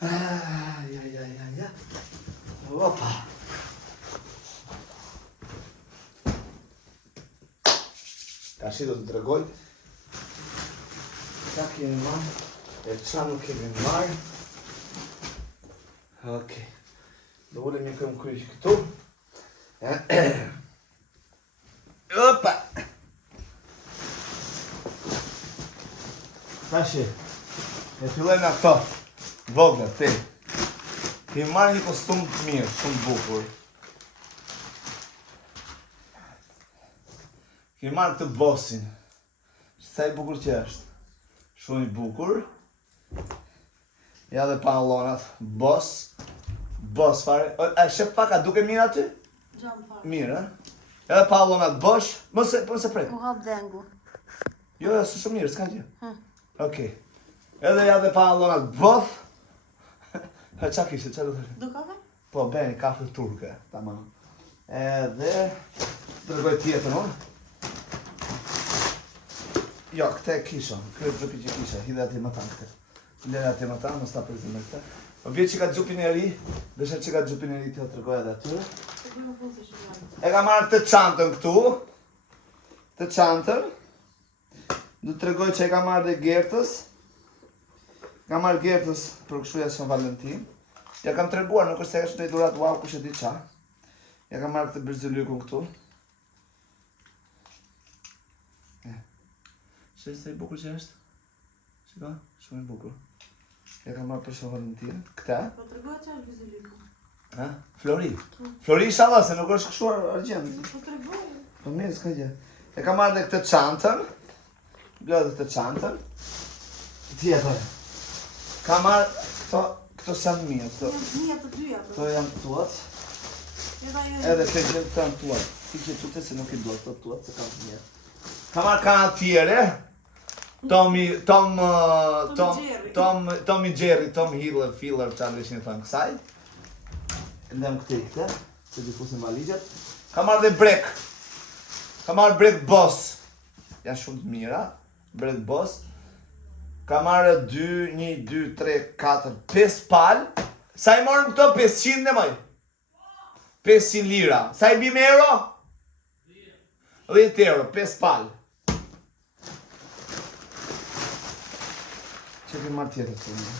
Ja. Opa. Tash do të tregoj çka kemi marrë, e çfarë nuk kemi marrë. Okej. Do ulemi këmbë kryq këtu. Opa. Tash e fillojmë nga këto vogla, ti. Ti marrë një kostum të mirë, shumë bukur. Ti marrë këtë bossin. Sa i bukur që është. Shumë i bukur. Ja dhe pantallonat. Boss fare. A shef pak, a duke mirë aty? Gjam fare. Mirë, a? Ja dhe pantallonat bosh. Mos e prek. U hap dengu. Jo, është shumë mirë, s'ka gjë. Okej. Edhe ja dhe pantallonat both. Qa kishte, qa do të thërë? Do kafe? Po, beni, kafe turke, tamam. Edhe, dërgoj tjetër, no? Jo, këte e kisha, këtë drupi që kisha, hidhe ati më tanë këtë. Lere ati më tanë, mos ta përzim me këte. O vje që ka gjupin e ri, dëshe që ka gjupin e ri të tërgoj edhe atyre. E ka marrë të çantën këtu, të çantën. Du të tregoj që e ka marrë dhe Gertës. Ka marrë Gertës për këshuja Shën Valentin. Ja kam treguar, nuk është se është një durat, wow, kush e di qa. Ja kam marrë këtë birzylykun këtu. Shë se i bukur që është? Shiko, shumë i bukur. Ja kam marrë për Shën Valentin. Këta? Po tregoj që është bizylyku. Ha? Flori. Flori inshallah, se nuk është këshuar argjend. Po tregoj. Po mirë, s'ka gjë. E kam marrë dhe këtë çantën. Bleu dhe këtë çantën. Tjetër. Ka marrë këto janë mia, Mia të dyja. këto janë tuat. Edhe këtë gjë këto janë tuat. Ti që tute se nuk i do këto tuat se kanë mia. Ka marrë kanatiere. Tommy Jerry, Tom Filler, që andreshin e thënë kësaj. Ndem këte, se di fusin valigjet. Ka marrë dhe brek. Ka marrë brek Boss. Janë shumë të mira. Brek Boss. Ka marrë 2, 1, 2, 3, 4, 5 palë. Sa i morëm këto? 500 në mëj? 500 lira. Sa i bim euro? 10 euro, 5 palë. Që ke marrë tjetër të një?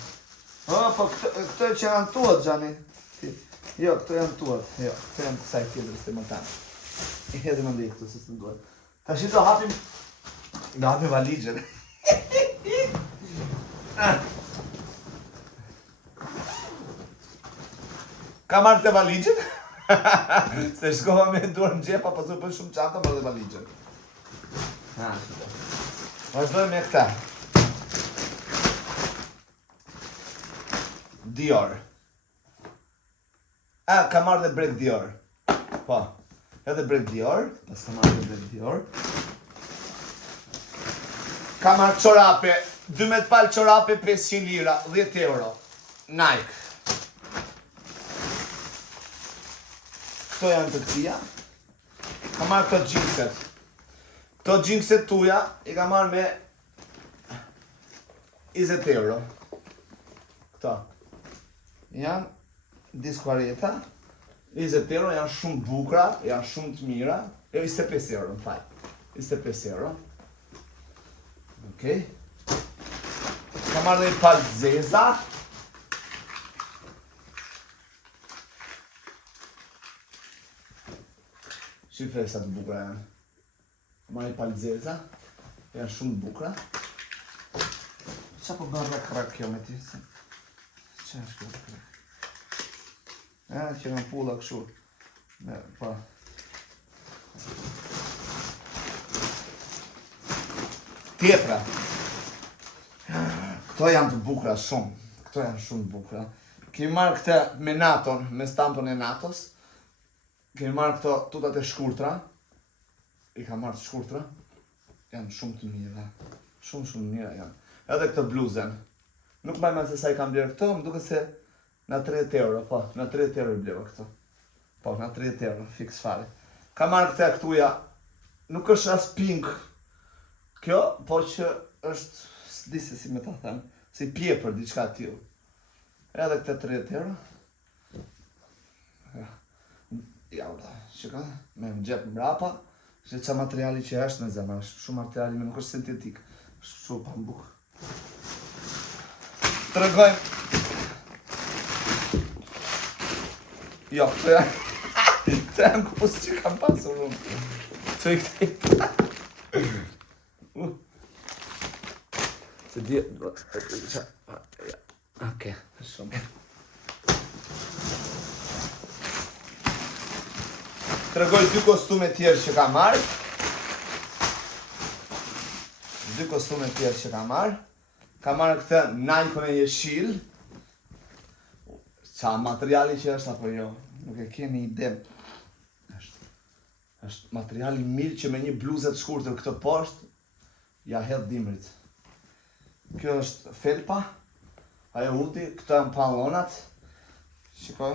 Po këto që janë tuat, Gjani. Jo, këto janë tuat. Jo, këto janë kësaj tjetër, së të më tanë. I hedhe më ndihë këto, se së të nduat. Ta shi do hapim valigjen. Ka marrë të valigjen? Se shkova me duar në gjepa, pas të për shumë qanta, marrë dhe valigjen. Vazhdojmë me këta. Dior. Ka marrë dhe brek Dior. Po, edhe brek Dior, pas ka marrë dhe brek Dior. Ka marrë qorape, 12 palë qorape, 500 lira, 10 euro. Nike. Këto janë të këtia. Ka marrë këto gjingset. Këto gjingset tuja i ka marrë me 20 euro. Këto. Janë diskuareta. 20 euro, janë shumë bukra, janë shumë të mira. Jo, 25 euro, në faj. 25 euro. Okej. Ka marrë dhe i palë zeza. Shifre sa të bukra janë. Ka marrë i palë zeza. Janë shumë bukra. Qa po bërë rak kjo me ti? Qa është kjo rak? Që në pulla këshu. Po. Tjetra. Këto janë të bukra shumë. Këto janë shumë bukra. Kemi marrë këte me naton, me stampën e natos. Kemi marrë këto tutat e shkurtra. I ka marrë të shkurtra. Janë shumë të mira. Shumë mira janë. Edhe këtë bluzen. Nuk mbaj se sa i kam blerë këto, më duke se na 30 euro, po, na 30 euro i bleva këto. Po, na 30 euro, fix fare. Ka marrë këte këtuja, nuk është as pink kjo, po që është, s'di se si me ta thënë, si pjepër, diçka t'ju. Edhe këte 30 euro. Ja, ura, shika, me më gjep mbrapa. Shë qa materiali që është në zemra, shumë materiali me nuk është sintetik. Shumë pambuk. Të regojmë. Jo, të janë. Të janë kupës që kam pasur unë. Që i këti. Se di... Oke, shumë. Të regoj 2 kostume tjerë që ka marrë. 2 kostume tjerë që ka marrë. Ka marrë këtë Nike-on e jeshil. Qa materiali që është apo jo? Nuk e keni idem. është materiali mirë që me një bluzet shkurtër këtë poshtë, ja hedh dimrit. Kjo është felpa. Ajo huti, këto janë pallonat. Shikoj.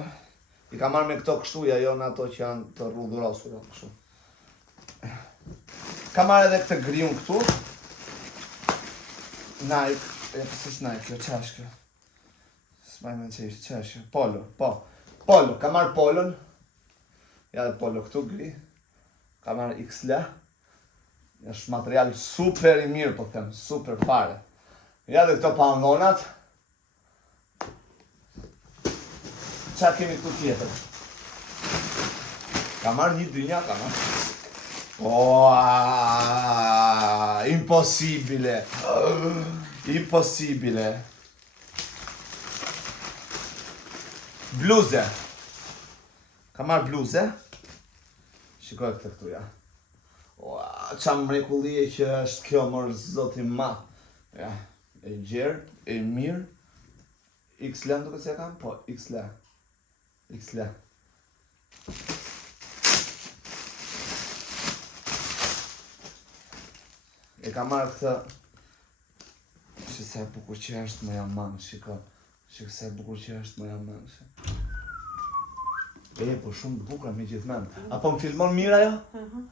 I ka marrë me këto kështu, ja jo në ato që janë të rrudhurosur, kështu. Ka marrë edhe këtë griun këtu. Nike, pëse është Nike, kjo qa është kjo? S'maj me që ishtë, qa është kjo? Polo, po. Polo, ka marrë polon. Ja dhe polo këtu, gri. Ka marrë XL. është material super i mirë, po them, super fare. Ja dhe këto pallonat. Qa kemi këtu tjetër? Ka marrë një dynja, ka marrë. Impossibile. Impossibile. Bluze. Ka marrë bluze. Shikoj këtë këtu, ja. Qa mrekullie që është kjo, mërë zoti ma. Ja, e gjerë, e mirë. XL duke se kam? Po, XL. XL. E ka marrë këtë. Shë se bukur që është më jam mangë, shiko. Shë se bukur që është më jam mangë. Po shumë bukur me gjithmen. Apo më filmon mirë ajo?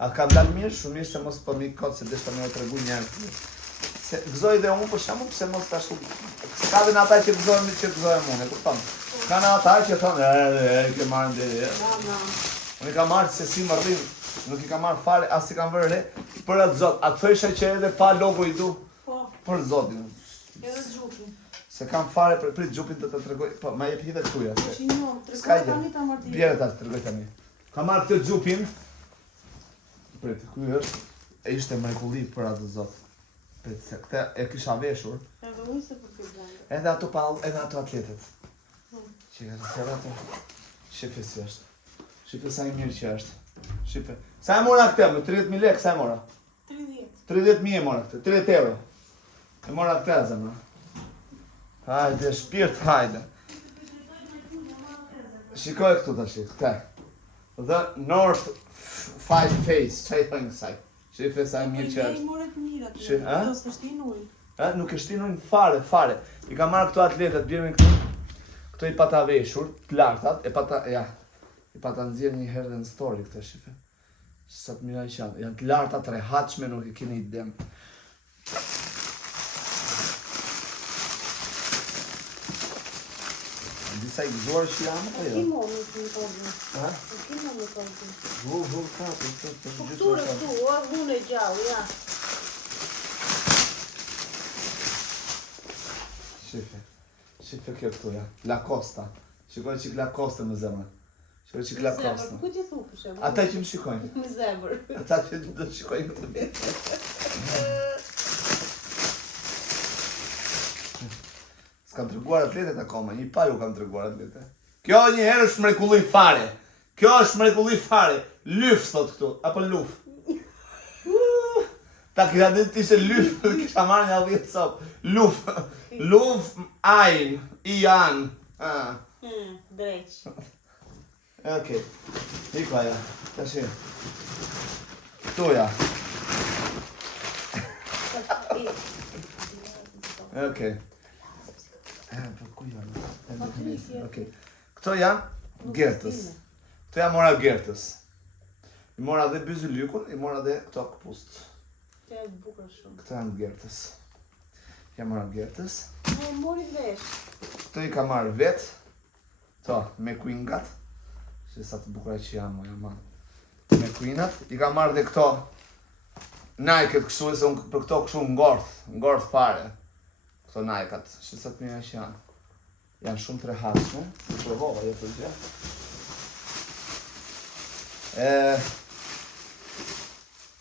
A ka dalë mirë? Shumë mirë se mos po mi kotë se deshta me o tregu njerë. Se gëzoj dhe unë, po shamu pëse mos të ashtu. Ska dhe në ata që gëzojmë që gëzojmë unë, e kupton? Ka në ata që thonë, ke marrë në unë i ka marrë se si më rrimë, nuk i ka marrë fare, as i kam vërë re, për atë zotë. A të thësha që edhe pa logo i du? Po. Për zotin. Edhe gjupin. Se kam fare për prit gjupin të tregoj, po ma jep hidhe këtuja. Tregoj tani ta marrë dhjë. Bjerë ta tregoj tani. Ka marrë këtë gjupin. Prit, kuj është? E ishte mrekulli për atë zot. Prit, se këte e kisha veshur. Edhe uj se për këtë blendë. Edhe ato pall, edhe ato atletet. Që ka ato. Shife si është. Shife sa i mirë që është. Shife. Sa e mora këtë, me 30.000 lekë, sa e mora? 30. 30.000 e mora këtë, 30 euro. E mora këtë zemra. Hajde, shpirt, hajde. Shikoj këtu të shikë, këte. The North Face, që i thënë kësaj. Shife sa e mirë që është. I moret mirë atë, a? do së shtinë ujë. Nuk e shtinë ujnë fare, fare. I ka marrë këto atletet, bjerë këtu. Këto i pata veshur, të lartat, e pata, ja. I pata nëzirë një herë dhe në story këto, shife. Sa të mira i qanë. Janë të lartat, rehatshme, nuk i keni idem. Disa i gëzorë që janë, po jo? Kimo nuk në kodin. Ha? Kimo në kodin. Vull, kapi, Po këture këtu, o vune gjallë, ja. Shife kjo këtu, ja. Lacosta. Shikoj qik Lacosta më zemër. Shikoj qik Lacosta. Zemër, ku ti thu përshem? Ata që më shikojnë. Në zemër. Ata që do shikojnë këtë vjetë. S'kam treguar atletet akoma, një pa ju kam treguar atletet. Kjo një herë është mrekulli fare. Kjo është mrekulli fare. Lyf, thot këtu, apo luf. Ta kisha ditë t'ishe lyf, kisha marrë një 10 sopë. Luf, luf, ajn, i janë. Dreq. Okej, iko ja, ta shi. Këtu ja. Okej. Po ku janë? Okej. Këto janë Gertës. Këto janë mora Gertës. I mora dhe Byzylykun, i mora dhe këto këpust. Këto janë bukur shumë. Këto janë Gertës. Ja mora Gertës. Mori vesh. Këto i ka marrë vetë. Këto, me quingat. Që sa të bukura që janë, moja ma. Me quinat. I ka marrë dhe këto Nike-et kështu, se unë për këto kështu ngorth fare. Këto Nike-at, që sa të mija që janë. Janë shumë të rehatshme. Të provova, jo për gjë.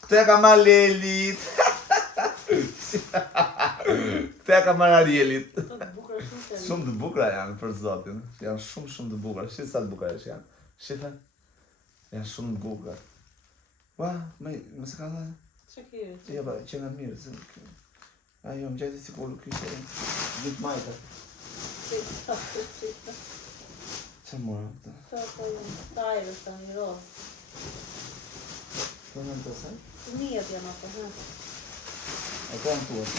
Këto e ka marrë Lelit. Këto e ka marrë Arielit. Këto të bukura shumë të Shumë të bukura janë për zotin. Janë shumë të bukura. Shifë sa të bukura që janë. Shifë? Janë shumë të bukura. Ua, më se ka dhe? Që kërë? Jo, ba, që nga mirë. Ajo, më gjajti si polu kështë. Ditë majta. Që mora këta? Këto janë tajrës të një rosë. Këto janë të sen? Njët janë ato, ha? E këto janë tuat.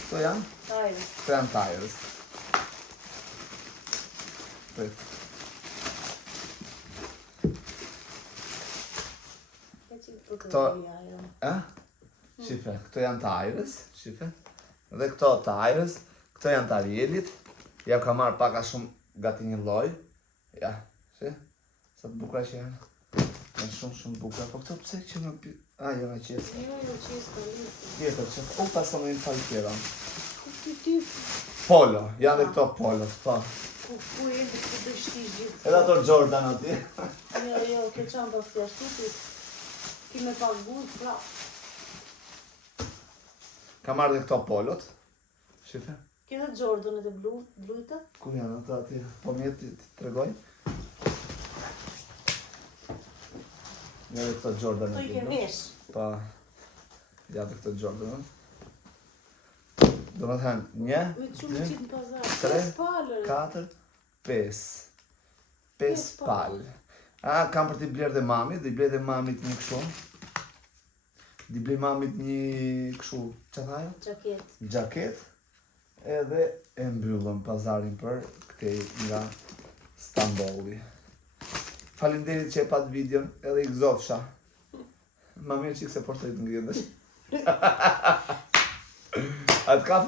Këto janë? Tajrës. Këto janë tajrës. Prit. Këto... Shife, këto janë të Ajrës, shife. Dhe këto të Ajrës, këto janë të Arielit. Ja ka marrë paka shumë gati një lloj. Ja, shi? Sa të bukura që janë. Janë shumë të bukura. Po këto pse që në pi... A, jo në qesë. Jo, qesë të litë. Tjetër që... U, pasë më një falë tjera. Ti... Polo, janë dhe këto polo, po. Ku e ndë ku të shtish gjithë. Edhe ato Jordan ati. Jo, ke qanë të fjashtutit. Ki me pak gurë, pra. Ka marrë dhe këto polot. Shife? Ke dhe Jordanet e blujta? Ku janë ato ati? Po mjetë të tregoj? Një dhe këto Jordan To i ke vesh. Pa, ja dhe këto Jordan. Do më thënë, një, Ujtë shumë dy, qitë në pazar. 3, 5 palër. 4, 5. 5 5 palë. A, kam për t'i blerë dhe mamit, dhe i blerë dhe mamit një këshu. Di blej mamit një këshu, që thajo? Gjaket. Gjaket. Edhe e mbyllëm pazarin për këtej nga Stambolli. Faleminderit që e pat videon, edhe i gëzofsha. Ma mirë që i kse portret në gjendësh. Atë ka